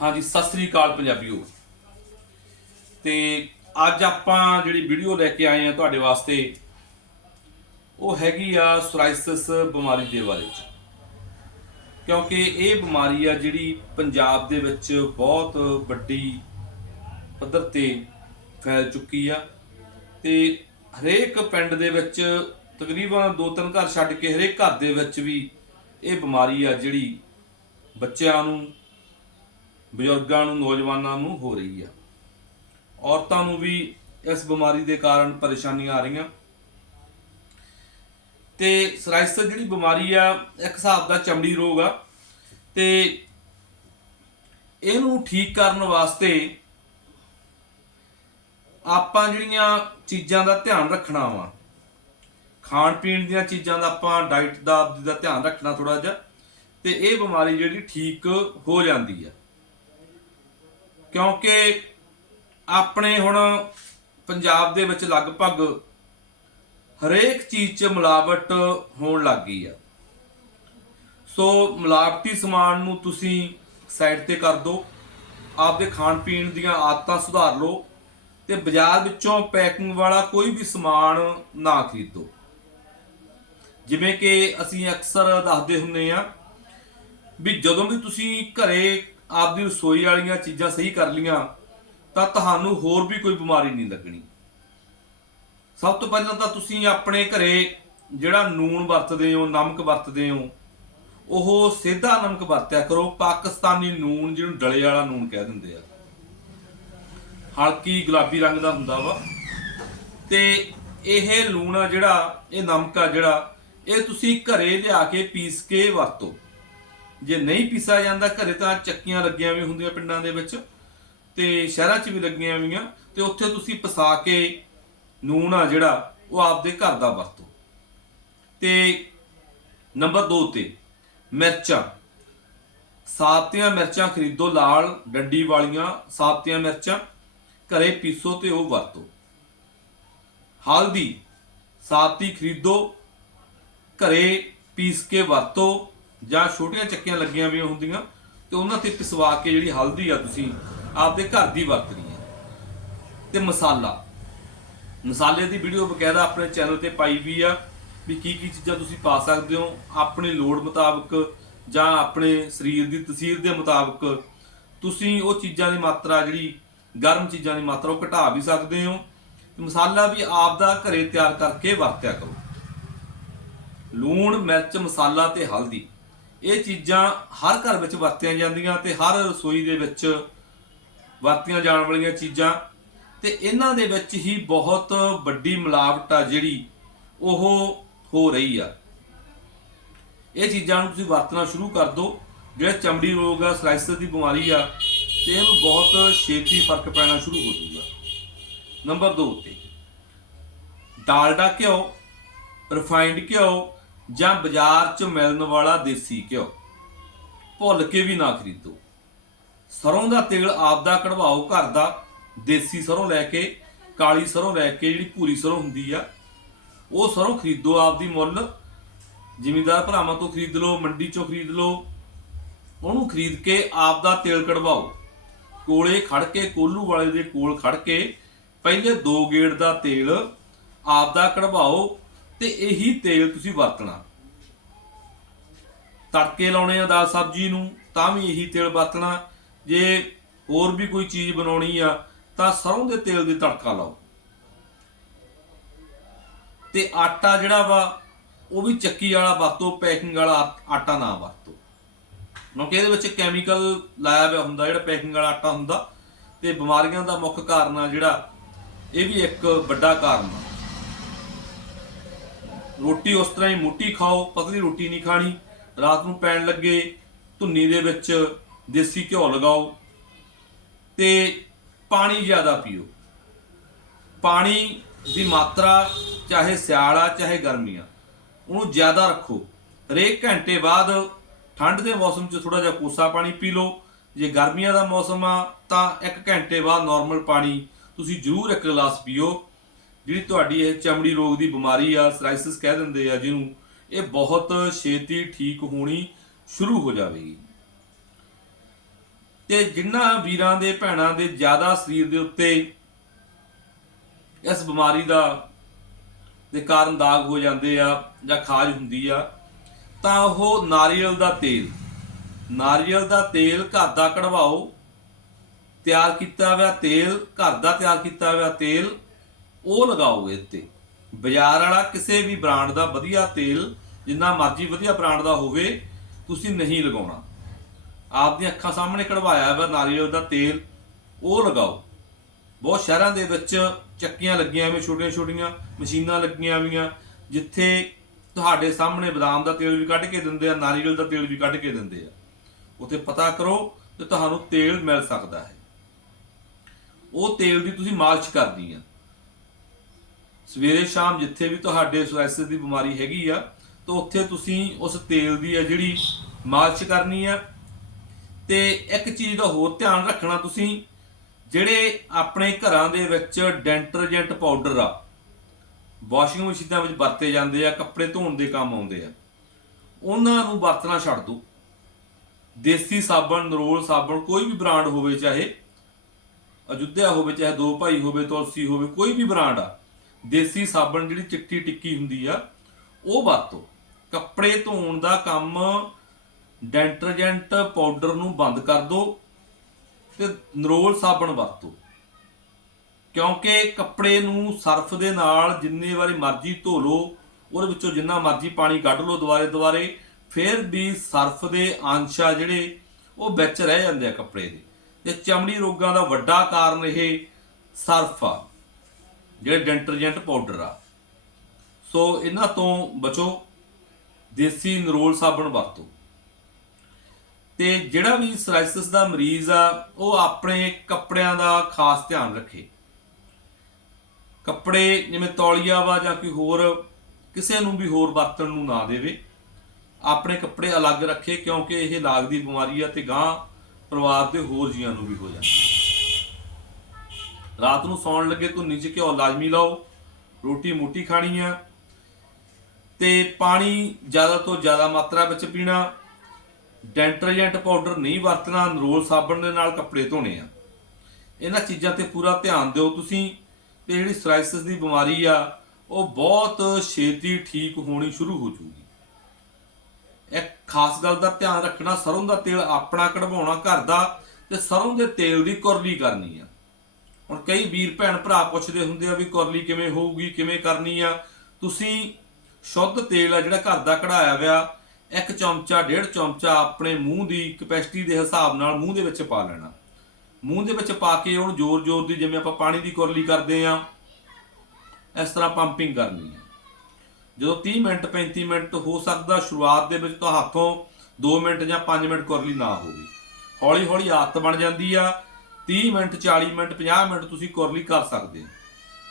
ਹਾਂਜੀ, ਸਤਿ ਸ੍ਰੀ ਅਕਾਲ ਪੰਜਾਬੀਓ। ਤੇ ਅੱਜ ਆਪਾਂ ਜਿਹੜੀ ਵੀਡੀਓ ਲੈ ਕੇ ਆਏ ਆ ਤੁਹਾਡੇ ਵਾਸਤੇ, ਉਹ ਹੈਗੀ ਆ ਸੋਰਾਇਸਿਸ ਬਿਮਾਰੀ ਦੇ ਬਾਰੇ ਚ। ਕਿਉਂਕਿ ਇਹ ਬਿਮਾਰੀ ਆ ਜਿਹੜੀ ਪੰਜਾਬ ਦੇ ਵਿੱਚ ਬਹੁਤ ਵੱਡੀ ਪੱਧਰ ਤੇ ਫੈਲ ਚੁੱਕੀ ਆ ਤੇ ਹਰੇਕ ਪਿੰਡ ਦੇ ਵਿੱਚ ਤਕਰੀਬਨ ਦੋ ਤਿੰਨ ਘਰ ਛੱਡ ਕੇ ਹਰੇਕ ਘਰ ਦੇ ਵਿੱਚ ਵੀ ਇਹ ਬਿਮਾਰੀ ਆ ਜਿਹੜੀ ਬੱਚਿਆਂ ਨੂੰ ਬਜ਼ੁਰਗਾਂ ਨੂੰ, ਨੌਜਵਾਨਾਂ ਨੂੰ ਹੋ ਰਹੀ ਆ। ਔਰਤਾਂ ਨੂੰ ਵੀ ਇਸ ਬਿਮਾਰੀ ਦੇ ਕਾਰਨ ਪਰੇਸ਼ਾਨੀਆਂ ਆ ਰਹੀਆਂ। ਤੇ ਸਰਾਇਸਿਸ ਜਿਹੜੀ ਬਿਮਾਰੀ ਆ, ਇੱਕ ਹਿਸਾਬ ਦਾ ਚਮੜੀ ਰੋਗ ਆ। ਤੇ ਇਹਨੂੰ ਠੀਕ ਕਰਨ ਵਾਸਤੇ ਆਪਾਂ ਜਿਹੜੀਆਂ ਚੀਜ਼ਾਂ ਦਾ ਧਿਆਨ ਰੱਖਣਾ ਵਾ। ਖਾਣ ਪੀਣ ਦੀਆਂ ਚੀਜ਼ਾਂ ਦਾ ਆਪਾਂ ਡਾਈਟ ਦਾ, ਆਪਦੀ ਦਾ ਧਿਆਨ ਰੱਖਣਾ ਥੋੜਾ ਜਿਹਾ। ਤੇ ਇਹ ਬਿਮਾਰੀ ਜਿਹੜੀ ਠੀਕ ਹੋ ਜਾਂਦੀ ਆ। ਕਿਉਂਕਿ ਆਪਣੇ ਹੁਣ ਪੰਜਾਬ ਦੇ ਵਿੱਚ ਲਗਭਗ ਹਰੇਕ ਚੀਜ਼ 'ਚ ਮਿਲਾਵਟ ਹੋਣ ਲੱਗ ਗਈ ਆ। ਸੋ ਮਿਲਾਵਟੀ ਸਮਾਨ ਨੂੰ ਤੁਸੀਂ ਸਾਈਡ ਤੇ ਕਰ ਦਿਓ ਆਪਦੇ ਖਾਣ ਪੀਣ ਦੀਆਂ ਆਦਤਾਂ ਸੁਧਾਰ ਲਓ ਤੇ ਬਾਜ਼ਾਰ ਵਿੱਚੋਂ ਪੈਕਿੰਗ ਵਾਲਾ ਕੋਈ ਵੀ ਸਮਾਨ ਨਾ ਖਰੀਦੋ। ਜਿਵੇਂ ਕਿ ਅਸੀਂ ਅਕਸਰ ਦੱਸਦੇ ਹੁੰਨੇ ਆ ਵੀ ਜਦੋਂ ਵੀ ਤੁਸੀਂ ਘਰੇ ਆਪਦੀ ਰਸੋਈ ਵਾਲੀਆਂ ਚੀਜ਼ਾਂ ਸਹੀ ਕਰ ਲੀਆਂ ਤਾਂ ਤੁਹਾਨੂੰ ਹੋਰ ਵੀ ਕੋਈ ਬਿਮਾਰੀ ਨਹੀਂ ਲੱਗਣੀ। ਸਭ ਤੋਂ ਪਹਿਲਾਂ ਤਾਂ ਤੁਸੀਂ ਆਪਣੇ ਘਰੇ ਜਿਹੜਾ ਨੂਣ ਵਰਤਦੇ ਹੋ, ਨਮਕ ਵਰਤਦੇ ਹੋ, ਉਹ ਸਿੱਧਾ ਨਮਕ ਵਰਤਿਆ ਕਰੋ, ਪਾਕਿਸਤਾਨੀ ਨੂਣ ਜਿਹਨੂੰ ਡਲੇ ਵਾਲਾ ਨੂਣ ਕਹਿ ਦਿੰਦੇ ਆ। ਹਲਕੀ ਗੁਲਾਬੀ ਰੰਗ ਦਾ ਹੁੰਦਾ ਵਾ। ਤੇ ਇਹ ਲੂਣ ਆ ਜਿਹੜਾ, ਇਹ ਨਮਕ ਆ ਜਿਹੜਾ, ਇਹ ਤੁਸੀਂ ਘਰੇ ਲਿਆ ਕੇ ਪੀਸ ਕੇ ਵਰਤੋ। ਜੇ ਨਹੀਂ ਪੀਸਾ ਜਾਂਦਾ, ਘਰੇ ਤਾਂ ਚੱਕੀਆਂ ਲੱਗੀਆਂ ਵੀ ਹੁੰਦੀਆਂ ਪਿੰਡਾਂ ਦੇ ਵਿੱਚ ਤੇ ਸ਼ਹਿਰਾਂ 'ਚ ਵੀ ਲੱਗੀਆਂ ਹੋਈਆਂ ਤੇ ਉੱਥੇ ਤੁਸੀਂ ਪਸਾ ਕੇ ਨੂਣ ਆ ਜਿਹੜਾ, ਉਹ ਆਪਦੇ ਘਰ ਦਾ ਵਰਤੋ। ਤੇ ਨੰਬਰ 2 ਤੇ ਮਿਰਚਾਂ। ਸਾਬਤੀਆਂ ਮਿਰਚਾਂ ਖਰੀਦੋ ਲਾਲ ਡੰਡੀ ਵਾਲੀਆਂ ਸਾਬਤੀਆਂ ਮਿਰਚਾਂ, ਘਰੇ ਪੀਸੋ ਤੇ ਉਹ ਵਰਤੋ। ਹਲਦੀ ਸਾਬਤੀ ਖਰੀਦੋ, ਘਰੇ ਪੀਸ ਕੇ ਵਰਤੋ। ਜਾਂ ਛੋਟੀਆਂ ਚੱਕੀਆਂ ਲੱਗੀਆਂ ਵੀ ਹੁੰਦੀਆਂ ਤੇ ਉਹਨਾਂ ਤੇ ਪਿਸਵਾ ਕੇ ਜਿਹੜੀ ਹਲਦੀ ਆ ਤੁਸੀਂ ਆਪਦੇ ਘਰ ਦੀ ਵਰਤਣੀ ਹੈ। ਤੇ ਮਸਾਲਾ। ਮਸਾਲੇ ਦੀ ਵੀਡੀਓ ਬਕਾਇਦਾ ਆਪਣੇ ਚੈਨਲ ਤੇ ਪਾਈ ਵੀ ਆ ਵੀ ਕੀ ਕੀ ਚੀਜ਼ਾਂ ਤੁਸੀਂ ਪਾ ਸਕਦੇ ਹੋ ਆਪਣੀ ਲੋੜ ਮੁਤਾਬਕ ਜਾਂ ਆਪਣੇ ਸਰੀਰ ਦੀ ਤਸੀਰ ਦੇ ਮੁਤਾਬਕ। ਤੁਸੀਂ ਉਹ ਚੀਜ਼ਾਂ ਦੀ ਮਾਤਰਾ ਜਿਹੜੀ ਗਰਮ ਚੀਜ਼ਾਂ ਦੀ ਮਾਤਰਾ ਉਹ ਘਟਾ ਵੀ ਸਕਦੇ ਹੋ। ਮਸਾਲਾ ਵੀ ਆਪ ਦਾ ਘਰੇ ਤਿਆਰ ਕਰਕੇ ਵਰਤਿਆ ਕਰੋ। ਲੂਣ, ਮਿਰਚ, ਮਸਾਲਾ ਤੇ ਹਲਦੀ। ਇਹ ਚੀਜ਼ਾਂ ਹਰ ਘਰ ਵਿੱਚ ਵਰਤੀਆਂ ਜਾਂਦੀਆਂ ਤੇ ਹਰ ਰਸੋਈ ਦੇ ਵਿੱਚ ਵਰਤੀਆਂ ਜਾਣ ਵਾਲੀਆਂ ਚੀਜ਼ਾਂ। ਤੇ ਇਹਨਾਂ ਦੇ ਵਿੱਚ ਹੀ ਬਹੁਤ ਵੱਡੀ ਮਿਲਾਵਟ ਆ ਜਿਹੜੀ ਉਹ ਹੋ ਰਹੀ ਆ। ਇਹ ਚੀਜ਼ਾਂ ਨੂੰ ਤੁਸੀਂ ਵਰਤਣਾ ਸ਼ੁਰੂ ਕਰ ਦਿਓ। ਜਿਹੜਾ ਚਮੜੀ ਰੋਗ ਆ ਸਲਾਈਸਰ ਦੀ ਬਿਮਾਰੀ ਆ, ਤੇ ਇਹਨੂੰ ਬਹੁਤ ਛੇਤੀ ਫ਼ਰਕ ਪੈਣਾ ਸ਼ੁਰੂ ਹੋ ਜੂਗਾ ਨੰਬਰ 2 ਤੇ ਡਾਲਡਾ ਘਿਓ, ਰਿਫਾਈਨਡ ਘਿਓ ਜਾਂ ਬਾਜ਼ਾਰ 'ਚ ਮਿਲਣ ਵਾਲਾ ਦੇਸੀ ਘਿਓ। ਭੁੱਲ ਕੇ ਵੀ ਨਾ ਖਰੀਦੋ। ਸਰੋਂ ਦਾ ਤੇਲ ਆਪਦਾ ਕਢਵਾਓ ਘਰ ਦਾ। ਦੇਸੀ ਸਰੋਂ ਲੈ ਕੇ, ਕਾਲੀ ਸਰੋਂ ਲੈ ਕੇ, ਜਿਹੜੀ ਪੂਰੀ ਸਰੋਂ ਹੁੰਦੀ ਆ, ਉਹ ਸਰੋਂ ਖਰੀਦੋ ਆਪਦੀ ਮੁੱਲ। ਜ਼ਿਮੀਂਦਾਰ ਭਰਾਵਾਂ ਤੋਂ ਖਰੀਦ ਲਓ, ਮੰਡੀ ਚੋਂ ਖਰੀਦ ਲਓ। ਉਹਨੂੰ ਖਰੀਦ ਕੇ ਆਪਦਾ ਤੇਲ ਕਢਵਾਓ। ਕੋਲੇ ਖੜ ਕੇ, ਕੋਲੂ ਵਾਲੇ ਦੇ ਕੋਲ ਖੜ ਕੇ, ਪਹਿਲੇ ਦੋ ਗੇੜ ਦਾ ਤੇਲ ਆਪਦਾ ਕਢਵਾਓ। ਤੇ ਇਹੀ ਤੇਲ ਤੁਸੀਂ ਵਰਤਣਾ। ਤੜਕੇ ਲਾਉਣੇ ਆ ਦਾਲ ਸਬਜ਼ੀ ਨੂੰ, ਤਾਂ ਵੀ ਇਹੀ ਤੇਲ ਵਰਤਣਾ। ਜੇ ਹੋਰ ਵੀ ਕੋਈ ਚੀਜ਼ ਬਣਾਉਣੀ ਆ, ਤਾਂ ਸਰੋਂ ਦੇ ਤੇਲ ਦੀ ਤੜਕਾ ਲਾਓ। ਤੇ ਆਟਾ ਜਿਹੜਾ ਵਾ, ਉਹ ਵੀ ਚੱਕੀ ਵਾਲਾ ਵਰਤੋ, ਪੈਕਿੰਗ ਵਾਲਾ ਆਟਾ ਨਾ ਵਰਤੋ। ਕਿਉਂਕਿ ਇਹਦੇ ਵਿੱਚ ਕੈਮੀਕਲ ਲਾਇਆ ਹੋਇਆ ਹੁੰਦਾ, ਜਿਹੜਾ ਪੈਕਿੰਗ ਵਾਲਾ ਆਟਾ ਹੁੰਦਾ, ਤੇ ਬਿਮਾਰੀਆਂ ਦਾ ਮੁੱਖ ਕਾਰਨ ਆ ਜਿਹੜਾ, ਇਹ ਵੀ ਇੱਕ ਵੱਡਾ ਕਾਰਨ ਆ। ਰੋਟੀ ਉਸ ਤਰ੍ਹਾਂ ਹੀ ਮੋਟੀ ਖਾਓ, ਪਤਲੀ ਰੋਟੀ ਨਹੀਂ ਖਾਣੀ। ਰਾਤ ਨੂੰ ਪੈਣ ਲੱਗੇ, ਧੁੰਨੀ ਦੇ ਵਿੱਚ ਦੇਸੀ ਘਿਓ ਲਗਾਓ ਤੇ ਪਾਣੀ ਜ਼ਿਆਦਾ ਪੀਓ। ਪਾਣੀ ਦੀ ਮਾਤਰਾ ਚਾਹੇ ਸਿਆਲਾ ਚਾਹੇ ਗਰਮੀਆਂ ਉਹਨੂੰ ਜ਼ਿਆਦਾ ਰੱਖੋ। ਹਰੇਕ ਘੰਟੇ ਬਾਅਦ ਠੰਡ ਦੇ ਮੌਸਮ 'ਚ ਥੋੜਾ ਜਿਹਾ ਕੋਸਾ ਪਾਣੀ ਪੀ ਲਓ। ਜੇ ਗਰਮੀਆਂ ਦਾ ਮੌਸਮ ਆ, ਤਾਂ ਇੱਕ ਘੰਟੇ ਬਾਅਦ ਨਾਰਮਲ ਪਾਣੀ ਤੁਸੀਂ ਜ਼ਰੂਰ ਇੱਕ ਗਲਾਸ ਪੀਓ। ਜਿਹੜੀ ਤੁਹਾਡੀ ਇਹ ਚਮੜੀ ਰੋਗ ਦੀ ਬਿਮਾਰੀ ਆ ਸਰਾਈਸਿਸ ਕਹਿ ਦਿੰਦੇ ਆ ਜਿਹਨੂੰ, ਇਹ ਬਹੁਤ ਛੇਤੀ ਠੀਕ ਹੋਣੀ ਸ਼ੁਰੂ ਹੋ ਜਾਵੇਗੀ। ਤੇ ਜਿਨ੍ਹਾਂ ਵੀਰਾਂ ਦੇ, ਭੈਣਾਂ ਦੇ ਜ਼ਿਆਦਾ ਸਰੀਰ ਦੇ ਉੱਤੇ ਇਸ ਬਿਮਾਰੀ ਦਾ, ਦੇ ਕਾਰਨ ਦਾਗ ਹੋ ਜਾਂਦੇ ਆ ਜਾਂ ਖਾਜ ਹੁੰਦੀ ਆ, ਤਾਂ ਉਹ ਨਾਰੀਅਲ ਦਾ ਤੇਲ, ਨਾਰੀਅਲ ਦਾ ਤੇਲ ਘਰ ਦਾ ਕਢਵਾਓ, ਤਿਆਰ ਕੀਤਾ ਹੋਇਆ ਤੇਲ, ਘਰ ਦਾ ਤਿਆਰ ਕੀਤਾ ਹੋਇਆ ਤੇਲ ਉਹ ਲਗਾਓਗੇ ਇੱਥੇ। ਬਾਜ਼ਾਰ ਵਾਲਾ ਕਿਸੇ ਵੀ ਬ੍ਰਾਂਡ ਦਾ ਵਧੀਆ ਤੇਲ, ਜਿੰਨਾ ਮਰਜ਼ੀ ਵਧੀਆ ਬ੍ਰਾਂਡ ਦਾ ਹੋਵੇ, ਤੁਸੀਂ ਨਹੀਂ ਲਗਾਉਣਾ। ਆਪ ਦੀਆਂ ਅੱਖਾਂ ਸਾਹਮਣੇ ਕਢਵਾਇਆ ਵਾ ਨਾਰੀਅਲ ਦਾ ਤੇਲ, ਉਹ ਲਗਾਓ। ਬਹੁਤ ਸ਼ਹਿਰਾਂ ਦੇ ਵਿੱਚ ਚੱਕੀਆਂ ਲੱਗੀਆਂ ਹੋਈਆਂ ਛੋਟੀਆਂ ਛੋਟੀਆਂ ਮਸ਼ੀਨਾਂ ਲੱਗੀਆਂ ਹੋਈਆਂ, ਜਿੱਥੇ ਤੁਹਾਡੇ ਸਾਹਮਣੇ ਬਦਾਮ ਦਾ ਤੇਲ ਵੀ ਕੱਢ ਕੇ ਦਿੰਦੇ ਆ ਨਾਰੀਅਲ ਦਾ ਤੇਲ ਵੀ ਕੱਢ ਕੇ ਦਿੰਦੇ ਆ। ਉੱਥੇ ਪਤਾ ਕਰੋ ਤੇ ਤੁਹਾਨੂੰ ਤੇਲ ਮਿਲ ਸਕਦਾ ਹੈ। ਉਹ ਤੇਲ ਦੀ ਤੁਸੀਂ ਮਾਲਿਸ਼ ਕਰਦੀ ਆ। ਸਵੇਰੇ ਸ਼ਾਮ ਜਿੱਥੇ ਵੀ ਤੁਹਾਡੇ ਸੋਰਾਇਸਿਸ ਦੀ ਬਿਮਾਰੀ ਹੈਗੀ ਆ, ਤਾਂ ਉੱਥੇ ਤੁਸੀਂ ਉਸ ਤੇਲ ਦੀ ਆ ਜਿਹੜੀ ਮਾਲਿਸ਼ ਕਰਨੀ ਆ। ਤੇ ਇੱਕ ਚੀਜ਼ ਦਾ ਹੋਰ ਧਿਆਨ ਰੱਖਣਾ ਤੁਸੀਂ, ਜਿਹੜੇ ਆਪਣੇ ਘਰਾਂ ਦੇ ਵਿੱਚ ਡੈਂਟਰਜੈਂਟ ਪਾਊਡਰ ਆ, ਵਾਸ਼ਿੰਗ ਮਸ਼ੀਨਾਂ ਵਿੱਚ ਵਰਤੇ ਜਾਂਦੇ ਆ, ਕੱਪੜੇ ਧੋਣ ਦੇ ਕੰਮ ਆਉਂਦੇ ਆ, ਉਹਨਾਂ ਨੂੰ ਵਰਤਣਾ ਛੱਡ ਦਿਓ। ਦੇਸੀ ਸਾਬਣ, ਨਰੋਲ ਸਾਬਣ, ਕੋਈ ਵੀ ਬ੍ਰਾਂਡ ਹੋਵੇ ਚਾਹੇ ਅਯੁੱਧਿਆ ਹੋਵੇ, ਚਾਹੇ ਦੋ ਭਾਈ ਹੋਵੇ, ਤੁਲਸੀ ਹੋਵੇ, ਕੋਈ ਵੀ ਬ੍ਰਾਂਡ ਆ ਦੇਸੀ ਸਾਬਣ ਜਿਹੜੀ ਚਿੱਟੀ ਟਿੱਕੀ ਹੁੰਦੀ ਆ, ਉਹ ਵਰਤੋ। ਕੱਪੜੇ ਧੋਣ ਦਾ ਕੰਮ ਡੈਂਟਰਜੈਂਟ ਪਾਊਡਰ ਨੂੰ ਬੰਦ ਕਰ ਦਿਓ ਤੇ ਨਰੋਲ ਸਾਬਣ ਵਰਤੋ। ਕਿਉਂਕਿ ਕੱਪੜੇ ਨੂੰ ਸਰਫ ਦੇ ਨਾਲ ਜਿੰਨੀ ਵਾਰੀ ਮਰਜ਼ੀ ਧੋ ਲਓ, ਉਹਦੇ ਵਿੱਚੋਂ ਜਿੰਨਾ ਮਰਜ਼ੀ ਪਾਣੀ ਕੱਢ ਲਓ ਦੁਬਾਰੇ ਦੁਬਾਰੇ ਫਿਰ ਵੀ ਸਰਫ ਦੇ ਅੰਸ਼ ਆ ਜਿਹੜੇ, ਉਹ ਵਿੱਚ ਰਹਿ ਜਾਂਦੇ ਆ ਕੱਪੜੇ ਦੇ। ਤੇ ਚਮੜੀ ਰੋਗਾਂ ਦਾ ਵੱਡਾ ਕਾਰਨ ਇਹ ਸਰਫ ਆ। ਜਿਹੜੇ ਡੈਂਟਰਜੈਂਟ ਪਾਊਡਰ ਆ। ਸੋ ਇਹਨਾਂ ਤੋਂ ਬਚੋ, ਦੇਸੀ ਨਰੋਲ ਸਾਬਣ ਵਰਤੋ। ਤੇ ਜਿਹੜਾ ਵੀ ਸਰਾਇਸਿਸ ਦਾ ਮਰੀਜ਼ ਆ, ਉਹ ਆਪਣੇ ਕੱਪੜਿਆਂ ਦਾ ਖਾਸ ਧਿਆਨ ਰੱਖੇ। ਕੱਪੜੇ ਜਿਵੇਂ ਤੌਲੀਆ ਵਾ ਜਾਂ ਕੋਈ ਹੋਰ, ਕਿਸੇ ਨੂੰ ਵੀ ਹੋਰ ਵਰਤਣ ਨੂੰ ਨਾ ਦੇਵੇ। ਆਪਣੇ ਕੱਪੜੇ ਅਲੱਗ ਰੱਖੇ, ਕਿਉਂਕਿ ਇਹ ਲਾਗ ਦੀ ਬਿਮਾਰੀ ਆ ਤੇ ਗਾਂ ਪਰਿਵਾਰ ਦੇ ਹੋਰ ਜੀਆਂ ਨੂੰ ਵੀ ਹੋ ਜਾਂਦੀ ਰਾਤ ਨੂੰ ਸੌਣ ਲੱਗੇ ਧੁੰਨੀ ਚ ਘਿਓ ਲਾਜ਼ਮੀ ਲਾਓ, ਰੋਟੀ ਮੋਟੀ ਖਾਣੀ ਆ। ਤੇ ਪਾਣੀ ਜ਼ਿਆਦਾ ਤੋਂ ਜ਼ਿਆਦਾ ਮਾਤਰਾ ਵਿੱਚ ਪੀਣਾ, ਡੈਂਟਰਜੈਂਟ ਪਾਊਡਰ ਨਹੀਂ ਵਰਤਣਾ ਨਰੋਲ ਸਾਬਣ ਦੇ ਨਾਲ ਕੱਪੜੇ ਧੋਣੇ ਆ। ਇਹਨਾਂ ਚੀਜ਼ਾਂ ਤੇ ਪੂਰਾ ਧਿਆਨ ਦਿਓ ਤੁਸੀਂ। ਤੇ ਜਿਹੜੀ ਸਰਾਇਸਿਸ ਦੀ ਬਿਮਾਰੀ ਆ, ਉਹ ਬਹੁਤ ਛੇਤੀ ਠੀਕ ਹੋਣੀ ਸ਼ੁਰੂ ਹੋ ਜੂਗੀ। ਇੱਕ ਖਾਸ ਗੱਲ ਦਾ ਧਿਆਨ ਰੱਖਣਾ, ਸਰੋਂ ਦਾ ਤੇਲ ਆਪਣਾ ਕਢਵਾਉਣਾ ਘਰ ਦਾ, ਤੇ ਸਰੋਂ ਦੇ ਤੇਲ ਦੀ ਕੁਰਲੀ ਕਰਨੀ ਆ। ਹੁਣ ਕਈ ਵੀਰ ਭੈਣ ਭਰਾ ਪੁੱਛਦੇ ਹੁੰਦੇ ਆ ਵੀ ਕੁਰਲੀ ਕਿਵੇਂ ਹੋਊਗੀ, ਕਿਵੇਂ ਕਰਨੀ ਆ। ਤੁਸੀਂ ਸ਼ੁੱਧ ਤੇਲ ਆ ਜਿਹੜਾ ਘਰ ਦਾ ਕਢਾਇਆ ਹੋਇਆ, ਇੱਕ ਚਮਚਾ, ਡੇਢ ਚਮਚਾ ਆਪਣੇ ਮੂੰਹ ਦੀ ਕਪੈਸਿਟੀ ਦੇ ਹਿਸਾਬ ਨਾਲ ਮੂੰਹ ਦੇ ਵਿੱਚ ਪਾ ਲੈਣਾ। ਮੂੰਹ ਦੇ ਵਿੱਚ ਪਾ ਕੇ ਉਹਨੂੰ ਜ਼ੋਰ-ਜ਼ੋਰ ਦੀ ਜਿਵੇਂ ਆਪਾਂ ਪਾਣੀ ਦੀ ਕੁਰਲੀ ਕਰਦੇ ਆ, ਇਸ ਤਰ੍ਹਾਂ ਪੰਪਿੰਗ ਕਰਨੀ ਹੈ ਜਦੋਂ 30 ਮਿੰਟ 35 ਮਿੰਟ ਹੋ ਸਕਦਾ ਸ਼ੁਰੂਆਤ ਦੇ ਵਿੱਚ ਤਾਂ ਹੱਥੋਂ 2 ਮਿੰਟ ਜਾਂ 5 ਮਿੰਟ ਕੁਰਲੀ ਨਾ ਹੋਵੇ। ਹੌਲੀ ਹੌਲੀ ਆਦਤ ਬਣ ਜਾਂਦੀ ਆ। 30 ਮਿੰਟ 40 ਮਿੰਟ 50 ਮਿੰਟ ਤੁਸੀਂ ਕੁਰਲੀ ਕਰ ਸਕਦੇ ਹੋ।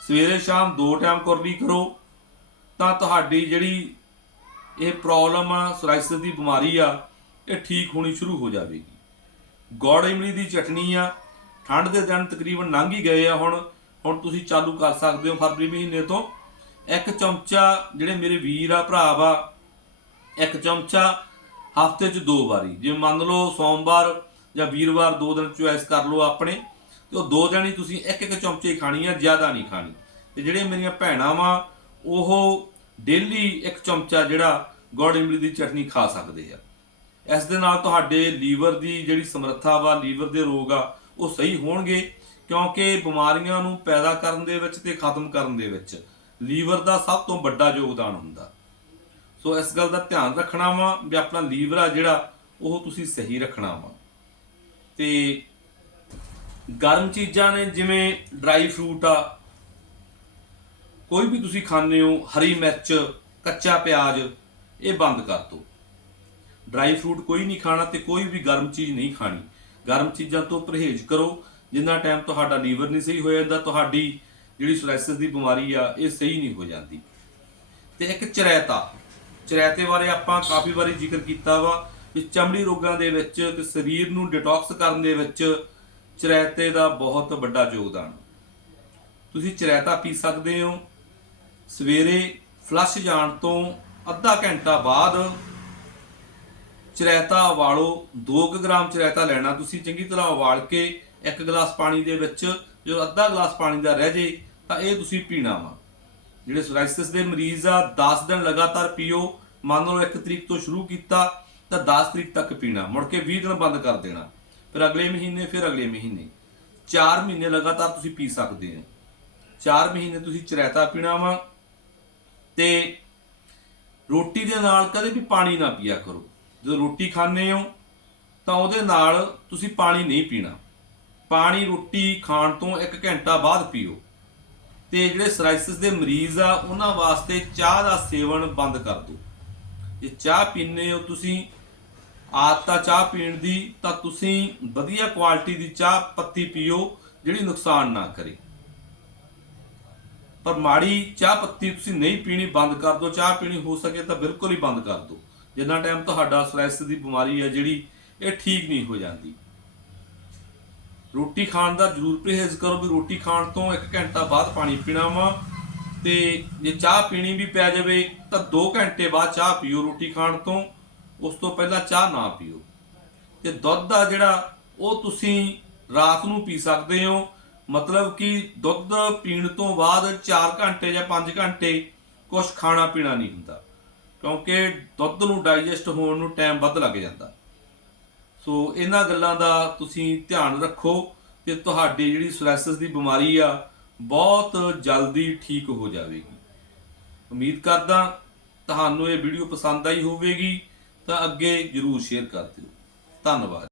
ਸਵੇਰੇ ਸ਼ਾਮ ਦੋ ਟਾਈਮ ਕੁਰਲੀ ਕਰੋ, ਤਾਂ ਤੁਹਾਡੀ ਜਿਹੜੀ ਇਹ ਪ੍ਰੋਬਲਮ ਆ ਸੋਰਾਇਸਿਸ ਦੀ ਬਿਮਾਰੀ ਆ, ਇਹ ਠੀਕ ਹੋਣੀ ਸ਼ੁਰੂ ਹੋ ਜਾਵੇਗੀ। ਗੋੜ ਇਮਲੀ ਦੀ ਚਟਨੀ ਆ, ਠੰਡ ਦੇ ਦਿਨ ਤਕਰੀਬਨ ਲੰਘ ਹੀ ਗਏ ਆ ਹੁਣ। ਹੁਣ ਤੁਸੀਂ ਚਾਲੂ ਕਰ ਸਕਦੇ ਹੋ ਫਰਵਰੀ ਮਹੀਨੇ ਤੋਂ। ਇੱਕ ਚਮਚਾ ਜਿਹੜੇ ਮੇਰੇ ਵੀਰ ਆ, ਭਰਾ ਵਾ, ਇੱਕ ਚਮਚਾ ਹਫ਼ਤੇ 'ਚ ਦੋ ਵਾਰੀ। ਜੇ ਮੰਨ ਲਓ ਸੋਮਵਾਰ ਜਾਂ ਵੀਰਵਾਰ ਦੋ ਦਿਨ ਚੁਆਇਸ ਕਰ ਲਓ ਆਪਣੇ, ਤੇ ਉਹ ਦੋ ਦਿਨ ਹੀ ਤੁਸੀਂ ਇੱਕ ਇੱਕ ਚਮਚੇ ਹੀ ਖਾਣੀ ਆ ਜ਼ਿਆਦਾ ਨਹੀਂ ਖਾਣੀ। ਤੇ ਜਿਹੜੇ ਮੇਰੀਆਂ ਭੈਣਾਂ ਵਾ, ਉਹ ਡੇਲੀ ਇੱਕ ਚਮਚਾ ਜਿਹੜਾ ਗੋੜ ਇਮਲੀ ਦੀ ਚਟਨੀ ਖਾ ਸਕਦੇ ਆ। ਇਸ ਦੇ ਨਾਲ ਤੁਹਾਡੇ ਲੀਵਰ ਦੀ ਜਿਹੜੀ ਸਮਰੱਥਾ ਵਾ, ਲੀਵਰ ਦੇ ਰੋਗ ਆ, ਉਹ ਸਹੀ ਹੋਣਗੇ, ਕਿਉਂਕਿ ਬਿਮਾਰੀਆਂ ਨੂੰ ਪੈਦਾ ਕਰਨ ਦੇ ਵਿੱਚ ਤੇ ਖਤਮ ਕਰਨ ਦੇ ਵਿੱਚ ਲੀਵਰ ਦਾ ਸਭ ਤੋਂ ਵੱਡਾ ਯੋਗਦਾਨ ਹੁੰਦਾ। ਸੋ ਇਸ ਗੱਲ ਦਾ ਧਿਆਨ ਰੱਖਣਾ ਵਾ ਵੀ ਆਪਣਾ ਲੀਵਰ ਆ ਜਿਹੜਾ, ਉਹ ਤੁਸੀਂ ਸਹੀ ਰੱਖਣਾ ਵਾ। ਤੇ ਗਰਮ ਚੀਜ਼ਾਂ ਨੇ, ਜਿਵੇਂ ਡਰਾਈ ਫਰੂਟ ਆ, ਕੋਈ ਵੀ ਤੁਸੀਂ ਖਾਂਦੇ ਹੋ, ਹਰੀ ਮਿਰਚ, ਕੱਚਾ ਪਿਆਜ਼, ਇਹ ਬੰਦ ਕਰ ਦਿਓ। ਡਰਾਈ ਫਰੂਟ ਕੋਈ ਨਹੀਂ ਖਾਣਾ ਤੇ ਕੋਈ ਵੀ ਗਰਮ ਚੀਜ਼ ਨਹੀਂ ਖਾਣੀ। ਗਰਮ ਚੀਜ਼ਾਂ ਤੋਂ ਪਰਹੇਜ਼ ਕਰੋ। ਜਿੰਨਾ ਟਾਈਮ ਤੁਹਾਡਾ ਲੀਵਰ ਨਹੀਂ ਸਹੀ ਹੋ ਜਾਂਦਾ, ਤੁਹਾਡੀ ਜਿਹੜੀ ਸੋਲਾਈਸਿਸ ਦੀ ਬਿਮਾਰੀ ਆ, ਇਹ ਸਹੀ ਨਹੀਂ ਹੋ ਜਾਂਦੀ। ਤੇ ਇੱਕ ਚਰੈਤਾ। ਚਰੈਤੇ ਬਾਰੇ ਆਪਾਂ ਕਾਫੀ ਵਾਰੀ ਜ਼ਿਕਰ ਕੀਤਾ ਵਾ। ਕਿ ਚਮੜੀ ਰੋਗਾਂ ਦੇ ਵਿੱਚ ਤੇ ਸਰੀਰ ਨੂੰ ਡਿਟੌਕਸ ਕਰਨ ਦੇ ਵਿੱਚ ਚਰੈਤੇ ਦਾ ਬਹੁਤ ਵੱਡਾ ਯੋਗਦਾਨ। ਤੁਸੀਂ ਚਰੈਤਾ ਪੀ ਸਕਦੇ ਹੋ। ਸਵੇਰੇ ਫਲਸ਼ ਜਾਣ ਤੋਂ ਅੱਧਾ ਘੰਟਾ ਬਾਅਦ ਚਰੈਤਾ ਉਬਾਲੋ। 2 ਗ੍ਰਾਮ ਚਰੈਤਾ ਲੈਣਾ। ਤੁਸੀਂ ਚੰਗੀ ਤਰ੍ਹਾਂ ਉਬਾਲ ਕੇ ਇੱਕ ਗਲਾਸ ਪਾਣੀ ਦੇ ਵਿੱਚ ਜੋ ਅੱਧਾ ਗਲਾਸ ਪਾਣੀ ਦਾ ਰਹਿ ਜੇ, ਤਾਂ ਇਹ ਤੁਸੀਂ ਪੀਣਾ ਵਾ। ਜਿਹੜੇ ਸੋਰਾਇਸਿਸ ਦੇ ਮਰੀਜ਼ ਆ 10 ਦਿਨ ਲਗਾਤਾਰ ਪੀਓ। ਮੰਨ ਲਓ 1 ਤਰੀਕ ਤੋਂ ਸ਼ੁਰੂ ਕੀਤਾ ਤਾਂ 10 ਤਰੀਕ ਤੱਕ ਪੀਣਾ, ਮੁੜ ਕੇ 20 ਦਿਨ ਬੰਦ ਕਰ ਦੇਣਾ, ਫਿਰ ਅਗਲੇ ਮਹੀਨੇ, ਫਿਰ ਅਗਲੇ ਮਹੀਨੇ। 4 ਮਹੀਨੇ ਲਗਾਤਾਰ ਤੁਸੀਂ ਪੀ ਸਕਦੇ ਹੋ। 4 ਮਹੀਨੇ ਤੁਸੀਂ ਚਰੈਤਾ ਪੀਣਾ ਵਾ ਤੇ ਰੋਟੀ ਦੇ ਨਾਲ ਕਦੇ ਵੀ ਪਾਣੀ ਨਾ ਪੀਆ ਕਰੋ। ਜਦੋਂ ਰੋਟੀ ਖਾਂਦੇ ਹੋ, ਤਾਂ ਉਹਦੇ ਨਾਲ ਤੁਸੀਂ ਪਾਣੀ ਨਹੀਂ ਪੀਣਾ। ਪਾਣੀ, ਰੋਟੀ ਖਾਣ ਤੋਂ 1 ਘੰਟਾ ਬਾਅਦ ਪੀਓ। ਤੇ ਜਿਹੜੇ ਸਰਾਇਸਿਸ ਦੇ ਮਰੀਜ਼ ਆ, ਉਹਨਾਂ ਵਾਸਤੇ ਚਾਹ ਦਾ ਸੇਵਨ ਬੰਦ ਕਰ ਦਿਓ। ਜੇ ਚਾਹ ਪੀਂਦੇ ਹੋ ਤੁਸੀਂ ਆਦਤ ਆ ਚਾਹ ਪੀਣ ਦੀ, ਤਾਂ ਤੁਸੀਂ ਵਧੀਆ ਕੁਆਲਿਟੀ ਦੀ ਚਾਹ ਪੱਤੀ ਪੀਓ, ਜਿਹੜੀ ਨੁਕਸਾਨ ਨਾ ਕਰੇ। ਪਰ ਮਾੜੀ ਚਾਹ ਪੱਤੀ ਤੁਸੀਂ ਨਹੀਂ ਪੀਣੀ, ਬੰਦ ਕਰ ਦਿਓ। ਚਾਹ ਪੀਣੀ ਹੋ ਸਕੇ ਤਾਂ ਬਿਲਕੁਲ ਹੀ ਬੰਦ ਕਰ ਦਿਓ। ਜਿੰਨਾ ਟਾਈਮ ਤੁਹਾਡਾ ਸਲੈਸ ਦੀ ਬਿਮਾਰੀ ਹੈ ਜਿਹੜੀ, ਇਹ ਠੀਕ ਨਹੀਂ ਹੋ ਜਾਂਦੀ। ਰੋਟੀ ਖਾਣ ਦਾ ਜ਼ਰੂਰ ਪਰਹੇਜ਼ ਕਰੋ ਵੀ ਰੋਟੀ ਖਾਣ ਤੋਂ 1 ਘੰਟਾ ਬਾਅਦ ਪਾਣੀ ਪੀਣਾ ਵਾ। ਤੇ ਜੇ ਚਾਹ ਪੀਣੀ ਵੀ ਪੈ ਜਾਵੇ, ਤਾਂ 2 ਘੰਟੇ ਬਾਅਦ ਚਾਹ ਪੀਓ ਰੋਟੀ ਖਾਣ ਤੋਂ। ਉਸ ਤੋਂ ਪਹਿਲਾਂ ਚਾਹ ਨਾ ਪੀਓ। ਤੇ ਦੁੱਧ ਆ ਜਿਹੜਾ ਉਹ ਤੁਸੀਂ ਰਾਤ ਨੂੰ ਪੀ ਸਕਦੇ ਹੋ। ਮਤਲਬ ਕਿ ਦੁੱਧ ਪੀਣ ਤੋਂ ਬਾਅਦ 4 ਘੰਟੇ ਜਾਂ 5 ਘੰਟੇ ਕੁਝ ਖਾਣਾ ਪੀਣਾ ਨਹੀਂ ਹੁੰਦਾ। ਕਿਉਂਕਿ ਦੁੱਧ ਨੂੰ ਡਾਈਜੈਸਟ ਹੋਣ ਨੂੰ ਟਾਈਮ ਵੱਧ ਲੱਗ ਜਾਂਦਾ। ਸੋ ਇਹਨਾਂ ਗੱਲਾਂ ਦਾ ਤੁਸੀਂ ਧਿਆਨ ਰੱਖੋ ਤੇ ਤੁਹਾਡੀ ਜਿਹੜੀ ਸੋਰਾਇਸਿਸ ਦੀ ਬਿਮਾਰੀ ਆ, ਬਹੁਤ ਜਲਦੀ ਠੀਕ ਹੋ ਜਾਵੇਗੀ। ਉਮੀਦ ਕਰਦਾ ਤੁਹਾਨੂੰ ਇਹ ਵੀਡੀਓ ਪਸੰਦ ਆਈ ਹੋਵੇਗੀ। ਤਾਂ ਅੱਗੇ ਜਰੂਰ ਸ਼ੇਅਰ ਕਰ ਦਿਓ। ਧੰਨਵਾਦ।